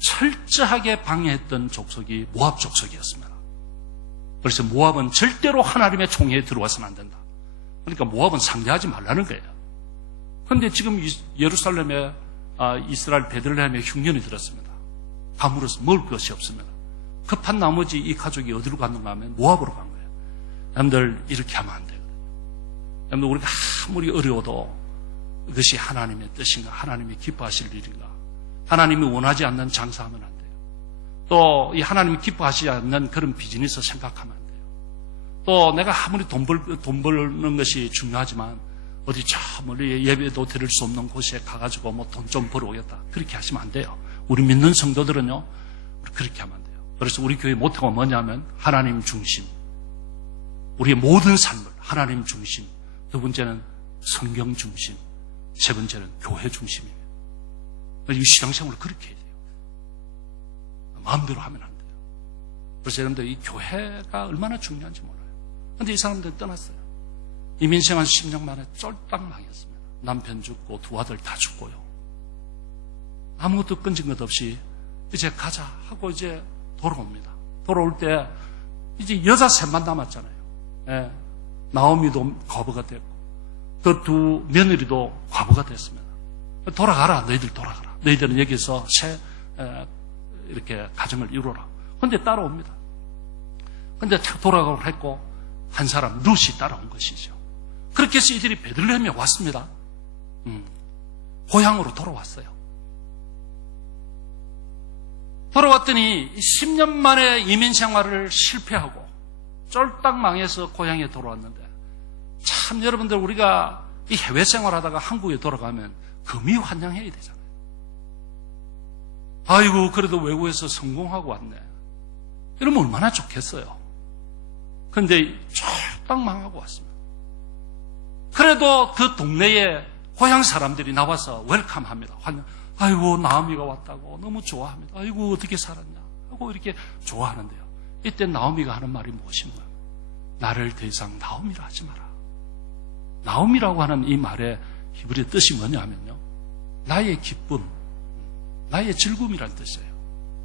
철저하게 방해했던 족속이 모압 족속이었습니다. 그래서 모압은 절대로 하나님의 총회에 들어와서는 안 된다. 그러니까 모압은 상대하지 말라는 거예요. 그런데 지금 예루살렘에 이스라엘 베들레헴에 흉년이 들었습니다. 가물어서 먹을 것이 없습니다. 급한 나머지 이 가족이 어디로 갔는가 하면 모압으로 간 거예요. 여러분들 이렇게 하면 안 되거든요. 여러분들 우리가 아무리 어려워도 이것이 하나님의 뜻인가, 하나님이 기뻐하실 일인가, 하나님이 원하지 않는 장사하면 안 돼요. 또 이 하나님이 기뻐하지 않는 그런 비즈니스 생각하면 안 돼요. 또 내가 아무리 돈 벌는 것이 중요하지만 어디 저 멀리 예배도 드릴 수 없는 곳에 가가지고 뭐 돈 좀 벌어오겠다. 그렇게 하시면 안 돼요. 우리 믿는 성도들은요, 그렇게 하면 안 돼요. 그래서 우리 교회 모토가 뭐냐면 하나님 중심. 우리의 모든 삶을 하나님 중심. 두 번째는 성경 중심. 세 번째는 교회 중심이에요. 이 신앙생활을 그렇게 해야 돼요. 마음대로 하면 안 돼요. 그래서 여러분들 이 교회가 얼마나 중요한지 몰라요. 그런데 이 사람들은 떠났어요. 이민생활 10년 만에 쫄딱 망했습니다. 남편 죽고 두 아들 다 죽고요. 아무것도 끈진 것 없이 이제 가자 하고 이제 돌아옵니다. 돌아올 때 이제 여자 셋만 남았잖아요. 예. 나오미도 과부가 됐고 그 두 며느리도 과부가 됐습니다. 돌아가라. 너희들 돌아가라. 너희들은 여기서 이렇게 가정을 이루어라. 그런데 따라옵니다. 그런데 돌아가고 했고 한 사람 룻이 따라온 것이죠. 그렇게 해서 이들이 베들레헴에 왔습니다. 고향으로 돌아왔어요. 돌아왔더니 10년 만에 이민 생활을 실패하고 쫄딱 망해서 고향에 돌아왔는데 참 여러분들 우리가 이 해외 생활하다가 한국에 돌아가면 금이환영해야 되잖아요. 아이고 그래도 외국에서 성공하고 왔네. 이러면 얼마나 좋겠어요. 그런데 쫄딱 망하고 왔습니다. 그래도 그 동네에 고향 사람들이 나와서 웰컴합니다. 환영. 아이고 나오미가 왔다고 너무 좋아합니다. 아이고 어떻게 살았냐 하고 이렇게 좋아하는데요. 이때 나오미가 하는 말이 무엇인가? 나를 더 이상 나오미라 하지 마라. 나오미라고 하는 이 말의 히브리 뜻이 뭐냐면요. 나의 기쁨, 나의 즐거움이라는 뜻이에요.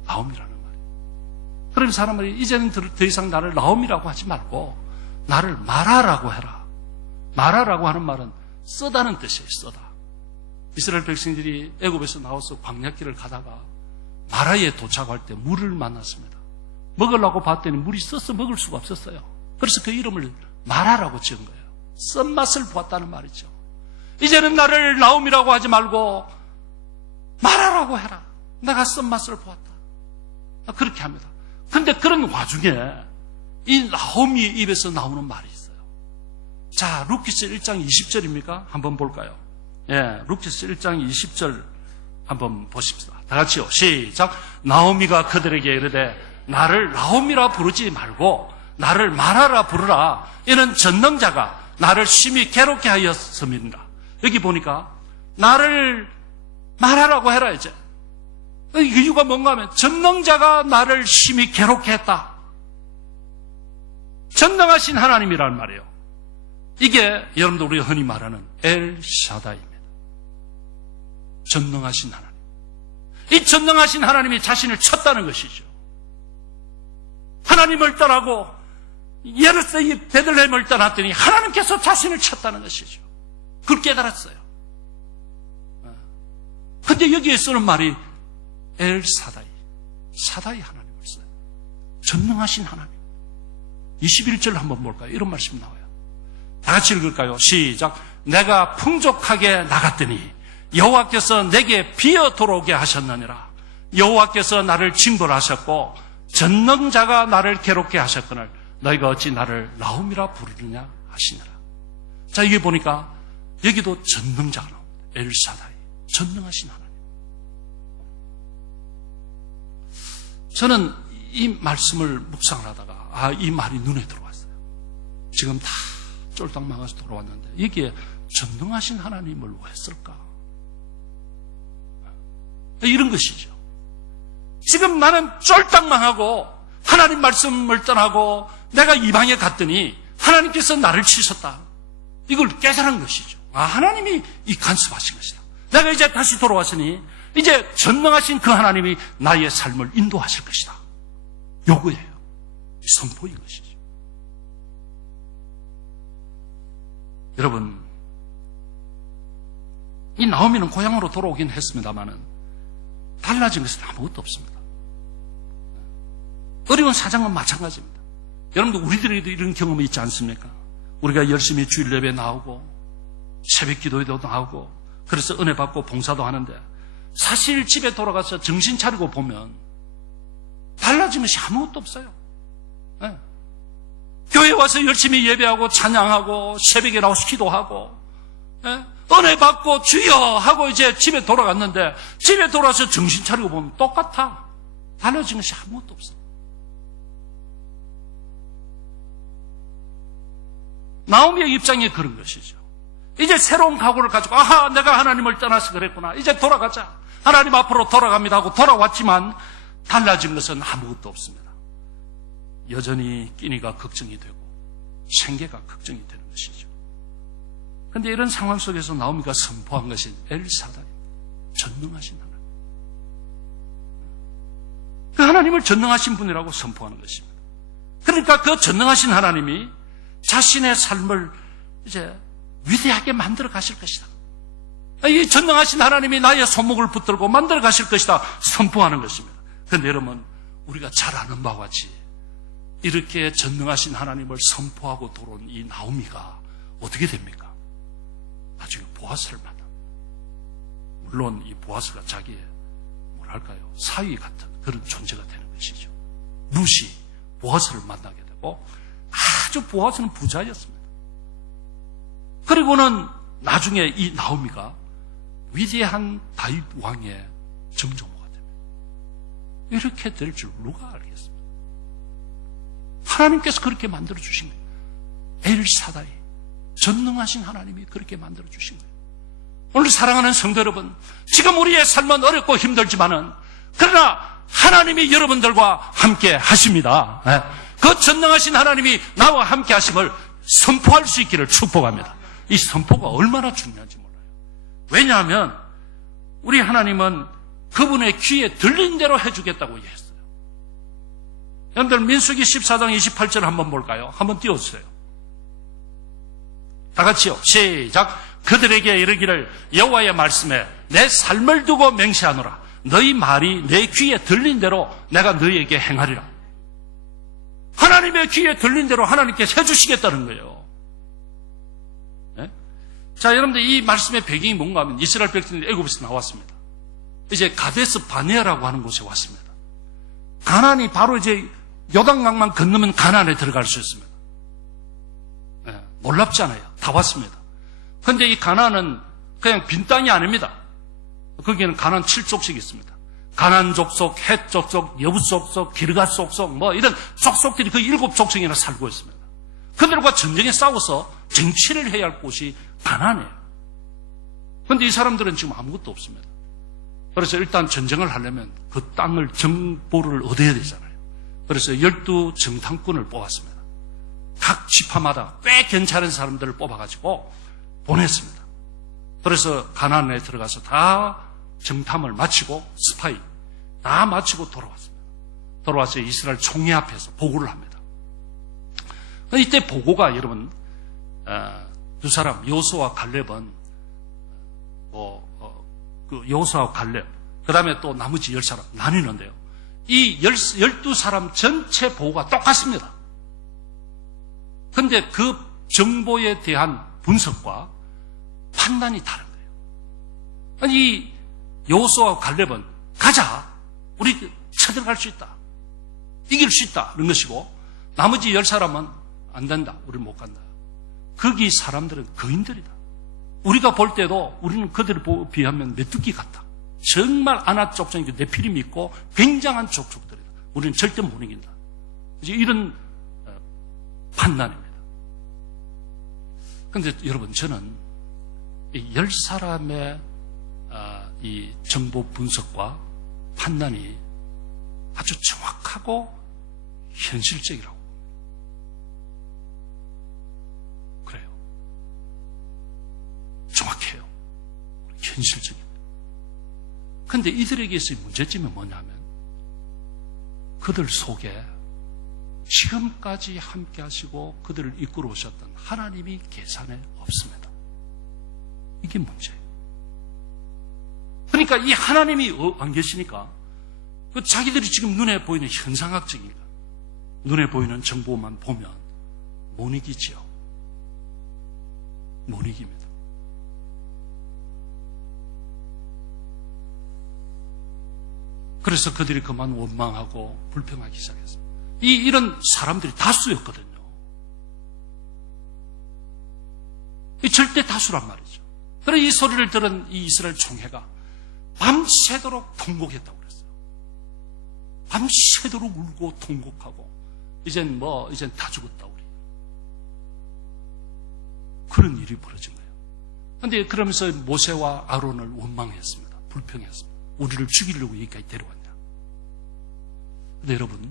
나오미라는 말이에요. 그런 사람들이 이제는 더 이상 나를 나오미라고 하지 말고 나를 마라라고 해라. 마라라고 하는 말은 쓰다는 뜻이에요. 쓰다. 이스라엘 백성들이 애굽에서 나와서 광야길을 가다가 마라에 도착할 때 물을 만났습니다. 먹으려고 봤더니 물이 써서 먹을 수가 없었어요. 그래서 그 이름을 마라라고 지은 거예요. 쓴맛을 보았다는 말이죠. 이제는 나를 나옴이라고 하지 말고 마라라고 해라. 내가 쓴맛을 보았다. 그렇게 합니다. 근데 그런 와중에 이 나옴이 입에서 나오는 말이 있어요. 자, 루키스 1장 20절입니까? 한번 볼까요? 예, 루키스 1장 20절 한번 보십시다. 다 같이요. 시작. 나오미가 그들에게 이르되 나를 나오미라 부르지 말고 나를 마라라 부르라. 이는 전능자가 나를 심히 괴롭게 하였음이니라. 여기 보니까 나를 마라라고 해라 이제. 그 이유가 뭔가 하면 전능자가 나를 심히 괴롭게 했다. 전능하신 하나님이란 말이에요. 이게 여러분들 우리가 흔히 말하는 엘샤다입니다. 전능하신 하나님. 이 전능하신 하나님이 자신을 쳤다는 것이죠. 하나님을 떠나고 예루살렘 베들레헴을 떠났더니 하나님께서 자신을 쳤다는 것이죠. 그걸 깨달았어요. 그런데 여기에 쓰는 말이 엘사다이, 사다이 하나님을 써요. 전능하신 하나님. 21절 한번 볼까요? 이런 말씀이 나와요. 다 같이 읽을까요? 시작. 내가 풍족하게 나갔더니 여호와께서 내게 비어 돌아오게 하셨느니라. 여호와께서 나를 징벌하셨고 전능자가 나를 괴롭게 하셨거늘 너희가 어찌 나를 나옴이라 부르느냐 하시니라. 자, 이게 보니까 여기도 전능자가 나옵니다. 엘사다이, 전능하신 하나님. 저는 이 말씀을 묵상을 하다가 이 말이 눈에 들어왔어요. 지금 다 쫄딱 망해서 돌아왔는데 여기에 전능하신 하나님을 왜 쓸까? 이런 것이죠. 지금 나는 쫄딱 망하고 하나님 말씀을 떠나고 내가 이방에 갔더니 하나님께서 나를 치셨다. 이걸 깨달은 것이죠. 하나님이 이 간섭하신 것이다. 내가 이제 다시 돌아왔으니 이제 전능하신 그 하나님이 나의 삶을 인도하실 것이다. 요거예요. 선포인 것이죠. 여러분, 이 나오미는 고향으로 돌아오긴 했습니다만은 달라진 것은 아무것도 없습니다. 어려운 사정은 마찬가지입니다. 여러분들 우리들에게도 이런 경험이 있지 않습니까? 우리가 열심히 주일 예배 나오고 새벽 기도에도 나오고 그래서 은혜 받고 봉사도 하는데 사실 집에 돌아가서 정신 차리고 보면 달라진 것이 아무것도 없어요. 네. 교회 와서 열심히 예배하고 찬양하고 새벽에 나와서 기도하고 네. 은혜 받고 주여 하고 이제 집에 돌아갔는데 집에 돌아서 정신 차리고 보면 똑같아. 달라진 것이 아무것도 없어. 나오미의 입장이 그런 것이죠. 이제 새로운 각오를 가지고 내가 하나님을 떠나서 그랬구나. 이제 돌아가자. 하나님 앞으로 돌아갑니다 하고 돌아왔지만 달라진 것은 아무것도 없습니다. 여전히 끼니가 걱정이 되고 생계가 걱정이 되는 것이죠. 그런데 이런 상황 속에서 나오미가 선포한 것이 엘사다이, 전능하신 하나님. 그 하나님을 전능하신 분이라고 선포하는 것입니다. 그러니까 그 전능하신 하나님이 자신의 삶을 이제 위대하게 만들어 가실 것이다. 이 전능하신 하나님이 나의 손목을 붙들고 만들어 가실 것이다. 선포하는 것입니다. 그런데 여러분, 우리가 잘 아는 바와 같이 이렇게 전능하신 하나님을 선포하고 돌아온 이 나오미가 어떻게 됩니까? 나중에 보아스를 만납니다. 물론 이 보아스가 자기의 뭐랄까요, 사위 같은 그런 존재가 되는 것이죠. 룻이 보아스를 만나게 되고 아주 보아스는 부자였습니다. 그리고는 나중에 이 나오미가 위대한 다윗 왕의 정조모가 됩니다. 이렇게 될 줄 누가 알겠습니까? 하나님께서 그렇게 만들어 주신 거예요. 엘사다이, 전능하신 하나님이 그렇게 만들어 주신 거예요. 오늘 사랑하는 성도 여러분, 지금 우리의 삶은 어렵고 힘들지만은 그러나 하나님이 여러분들과 함께 하십니다. 그 전능하신 하나님이 나와 함께 하심을 선포할 수 있기를 축복합니다. 이 선포가 얼마나 중요한지 몰라요. 왜냐하면 우리 하나님은 그분의 귀에 들린 대로 해주겠다고 했어요. 여러분들 민수기 14장 28절 한번 볼까요? 한번 띄워주세요. 다 같이요. 시작. 그들에게 이르기를 여호와의 말씀에 내 삶을 두고 맹세하노라. 너희 말이 내 귀에 들린 대로 내가 너희에게 행하리라. 하나님의 귀에 들린 대로 하나님께서 해주시겠다는 거예요. 네? 자, 여러분들 이 말씀의 배경이 뭔가 하면 이스라엘 백성들이 애굽에서 나왔습니다. 이제 가데스 바네아라고 하는 곳에 왔습니다. 가나안이 바로 이제 요단강만 건너면 가나안에 들어갈 수 있습니다. 네, 놀랍지 않아요. 다 왔습니다. 그런데 이 가나안은 그냥 빈 땅이 아닙니다. 거기에는 가나안 7족속이 있습니다. 가나안 족속, 헷 족속, 여부 족속, 기르가 족속, 뭐 이런 족속들이 그 7족속이나 살고 있습니다. 그들과 전쟁에 싸워서 정치를 해야 할 곳이 가나안이에요. 그런데 이 사람들은 지금 아무것도 없습니다. 그래서 일단 전쟁을 하려면 그 땅을 정보를 얻어야 되잖아요. 그래서 12 정탐꾼을 뽑았습니다. 각 지파마다 꽤 괜찮은 사람들을 뽑아가지고 보냈습니다. 그래서 가나안에 들어가서 다 정탐을 마치고 스파이 다 마치고 돌아왔습니다. 돌아와서 이스라엘 총회 앞에서 보고를 합니다. 이때 보고가 여러분 두 사람 여호수아와 갈렙은 그 여호수아와 갈렙 그 다음에 또 나머지 10사람 나뉘는데요. 이 12사람 전체 보고가 똑같습니다. 그런데 그 정보에 대한 분석과 판단이 다른 거예요. 아니 여호수아와 갈렙은 가자. 우리 쳐들어갈 수 있다. 이길 수 있다. 이런 것이고 나머지 10사람은 안 된다. 우리 못 간다. 거기 사람들은 거인들이다. 우리가 볼 때도 우리는 그들을 비하면 메뚜기 같다. 정말 아낙 족속이 네피림이 있고 굉장한 족속들이다. 우리는 절대 못 이긴다. 이런 판단입니다. 그런데 여러분 저는 이 10사람의 이 정보 분석과 판단이 아주 정확하고 현실적이라고 그래요. 정확해요. 현실적입니다. 그런데 이들에게서의 문제점이 뭐냐면 그들 속에 지금까지 함께 하시고 그들을 이끌어 오셨던 하나님이 계산에 없습니다. 이게 문제예요. 그러니까 이 하나님이 안 계시니까 그 자기들이 지금 눈에 보이는 현상학적인 눈에 보이는 정보만 보면 못 이기지요. 못 이깁니다. 그래서 그들이 그만 원망하고 불평하기 시작했습니다. 이런 사람들이 다수였거든요. 이 절대 다수란 말이죠. 그래서 이 소리를 들은 이 이스라엘 총회가 밤새도록 통곡했다고 그랬어요. 밤새도록 울고 통곡하고 이젠 다 죽었다 우리. 그런 일이 벌어진 거예요. 그런데 그러면서 모세와 아론을 원망했습니다. 불평했습니다. 우리를 죽이려고 여기까지 데려왔냐. 그런데 여러분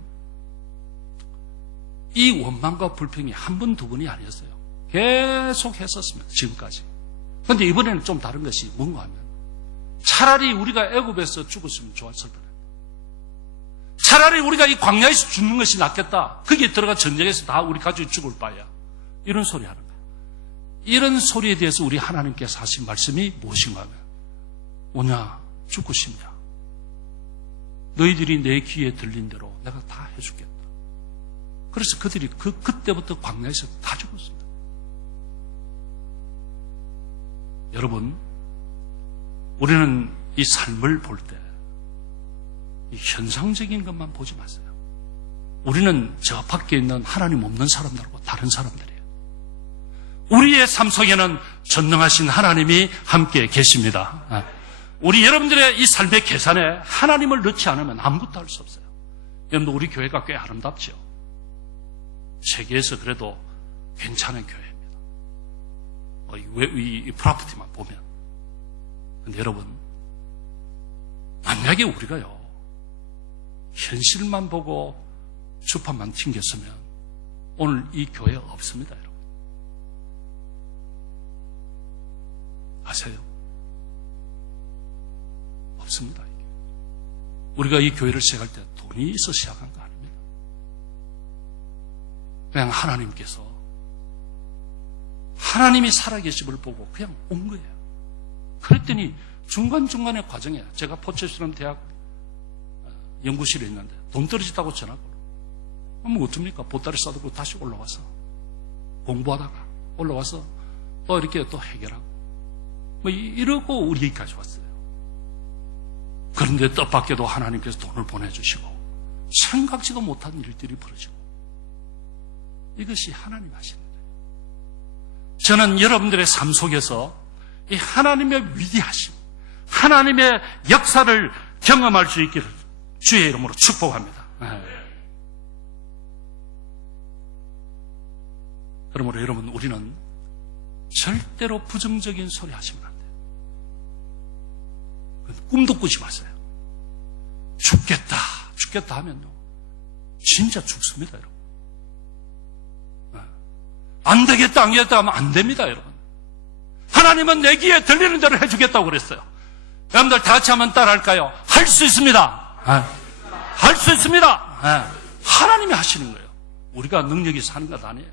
이 원망과 불평이 한 번, 두 번이 아니었어요. 계속 했었습니다. 지금까지. 그런데 이번에는 좀 다른 것이 뭔가 하면 차라리 우리가 애굽에서 죽었으면 좋았을 뻔했다. 차라리 우리가 이 광야에서 죽는 것이 낫겠다. 거기에 들어가 전쟁에서 다 우리 가족이 죽을 바야. 이런 소리 하는 거예요. 이런 소리에 대해서 우리 하나님께서 하신 말씀이 무엇인가 하면 오냐 죽고 싶냐. 너희들이 내 귀에 들린 대로 내가 다 해주겠다. 그래서 그들이 그때부터 광야에서 다 죽었습니다. 여러분 우리는 이 삶을 볼 때 이 현상적인 것만 보지 마세요. 우리는 저 밖에 있는 하나님 없는 사람들하고 다른 사람들이에요. 우리의 삶 속에는 전능하신 하나님이 함께 계십니다. 우리 여러분들의 이 삶의 계산에 하나님을 넣지 않으면 아무것도 할 수 없어요. 여러분들 우리 교회가 꽤 아름답죠. 세계에서 그래도 괜찮은 교회입니다. 이 프로퍼티만 보면. 근데 여러분 만약에 우리가요 현실만 보고 주판만 튕겼으면 오늘 이 교회 없습니다. 여러분 아세요? 없습니다. 우리가 이 교회를 시작할 때 돈이 있어 시작한 거 아닙니다. 그냥 하나님께서 하나님이 살아계심을 보고 그냥 온 거예요. 그랬더니 중간중간의 과정에 제가 포츠스럼 대학 연구실에 있는데 돈 떨어지다고 전화가 뭐 어떻습니까? 보따리 싸들고 다시 올라와서 공부하다가 올라와서 또 이렇게 또 해결하고 뭐 이러고 우리 여기까지 왔어요. 그런데 뜻밖에도 하나님께서 돈을 보내주시고 생각지도 못한 일들이 벌어지고 이것이 하나님 하시는 거예요. 저는 여러분들의 삶 속에서 이 하나님의 위대하심, 하나님의 역사를 경험할 수 있기를 주의 이름으로 축복합니다. 그러므로 여러분, 우리는 절대로 부정적인 소리 하시면 안 돼요. 꿈도 꾸지 마세요. 죽겠다 하면요, 진짜 죽습니다, 여러분. 안 되겠다 하면 안 됩니다, 여러분. 하나님은 내 귀에 들리는 대로 해주겠다고 그랬어요. 여러분들 다 같이 한번 따라할까요? 할 수 있습니다. 할 수 있습니다. 하나님이 하시는 거예요. 우리가 능력이 사는 것 아니에요.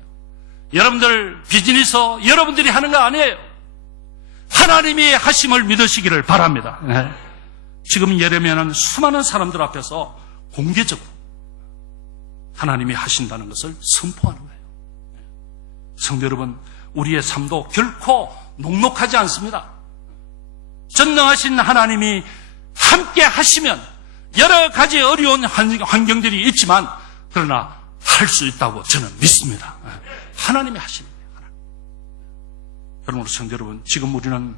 여러분들 비즈니스 여러분들이 하는 거 아니에요. 하나님이 하심을 믿으시기를 바랍니다. 지금 예레미야는 수많은 사람들 앞에서 공개적으로 하나님이 하신다는 것을 선포하는 거예요. 성도 여러분, 우리의 삶도 결코 녹록하지 않습니다. 전능하신 하나님이 함께 하시면 여러 가지 어려운 환경들이 있지만 그러나 할 수 있다고 저는 믿습니다. 하나님이 하시는 거예요. 하나님. 그러므로 성도 여러분, 지금 우리는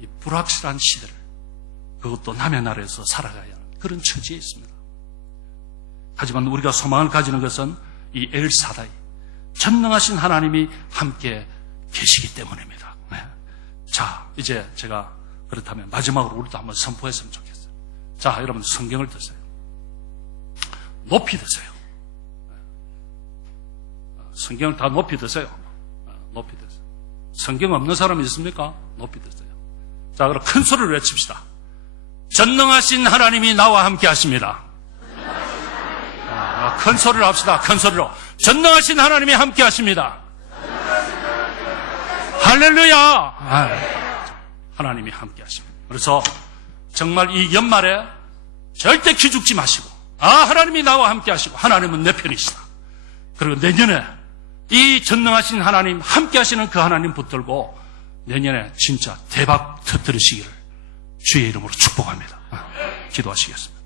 이 불확실한 시대를, 그것도 남의 나라에서 살아가야 하는 그런 처지에 있습니다. 하지만 우리가 소망을 가지는 것은 이 엘사다이, 전능하신 하나님이 함께 계시기 때문입니다. 자, 이제 제가 그렇다면 마지막으로 우리도 한번 선포했으면 좋겠어요. 자, 여러분 성경을 드세요. 높이 드세요. 성경을 다 높이 드세요. 높이 드세요. 성경 없는 사람이 있습니까? 높이 드세요. 자, 그럼 큰 소리로 외칩시다. 전능하신 하나님이 나와 함께 하십니다. 큰 소리로 합시다. 큰 소리로. 전능하신 하나님이 함께 하십니다. 할렐루야! 하나님이 함께 하십니다. 그래서 정말 이 연말에 절대 기죽지 마시고, 하나님이 나와 함께 하시고 하나님은 내 편이시다. 그리고 내년에 이 전능하신 하나님, 함께 하시는 그 하나님 붙들고 내년에 진짜 대박 터뜨리시기를 주의 이름으로 축복합니다. 기도하시겠습니다.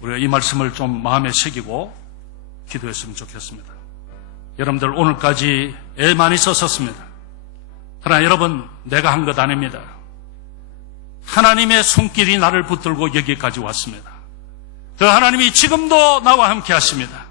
우리가 이 말씀을 좀 마음에 새기고 기도했으면 좋겠습니다. 여러분들 오늘까지 애 많이 썼었습니다. 그러나 여러분, 내가 한 것 아닙니다. 하나님의 손길이 나를 붙들고 여기까지 왔습니다. 그 하나님이 지금도 나와 함께 하십니다.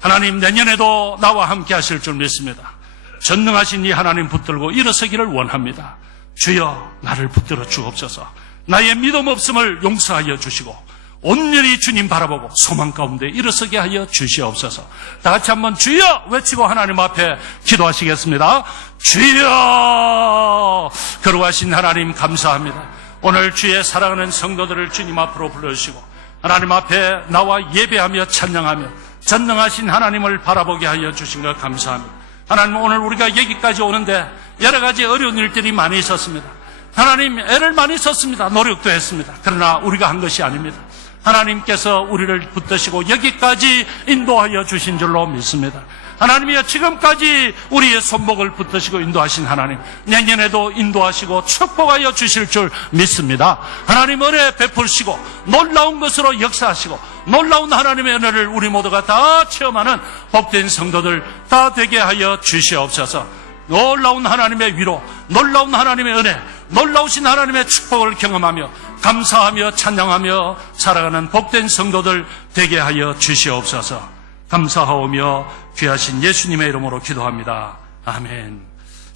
하나님, 내년에도 나와 함께 하실 줄 믿습니다. 전능하신 이 하나님 붙들고 일어서기를 원합니다. 주여, 나를 붙들어 주옵소서. 나의 믿음 없음을 용서하여 주시고 온전히 주님 바라보고 소망 가운데 일어서게 하여 주시옵소서. 다 같이 한번 주여 외치고 하나님 앞에 기도하시겠습니다. 주여! 거룩하신 하나님 감사합니다. 오늘 주의 사랑하는 성도들을 주님 앞으로 불러주시고 하나님 앞에 나와 예배하며 찬양하며 전능하신 하나님을 바라보게 하여 주신 것 감사합니다. 하나님, 오늘 우리가 여기까지 오는데 여러 가지 어려운 일들이 많이 있었습니다. 하나님, 애를 많이 썼습니다. 노력도 했습니다. 그러나 우리가 한 것이 아닙니다. 하나님께서 우리를 붙드시고 여기까지 인도하여 주신 줄로 믿습니다. 하나님이여, 지금까지 우리의 손목을 붙드시고 인도하신 하나님, 내년에도 인도하시고 축복하여 주실 줄 믿습니다. 하나님 은혜 베푸시고 놀라운 것으로 역사하시고 놀라운 하나님의 은혜를 우리 모두가 다 체험하는 복된 성도들 다 되게 하여 주시옵소서. 놀라운 하나님의 위로, 놀라운 하나님의 은혜, 놀라우신 하나님의 축복을 경험하며 감사하며 찬양하며 살아가는 복된 성도들 되게 하여 주시옵소서. 감사하오며 귀하신 예수님의 이름으로 기도합니다. 아멘.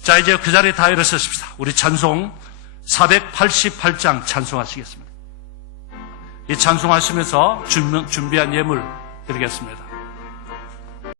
자, 이제 그 자리에 다 일어서십시다. 우리 찬송 488장 찬송하시겠습니다. 이 찬송하시면서 준비한 예물 드리겠습니다.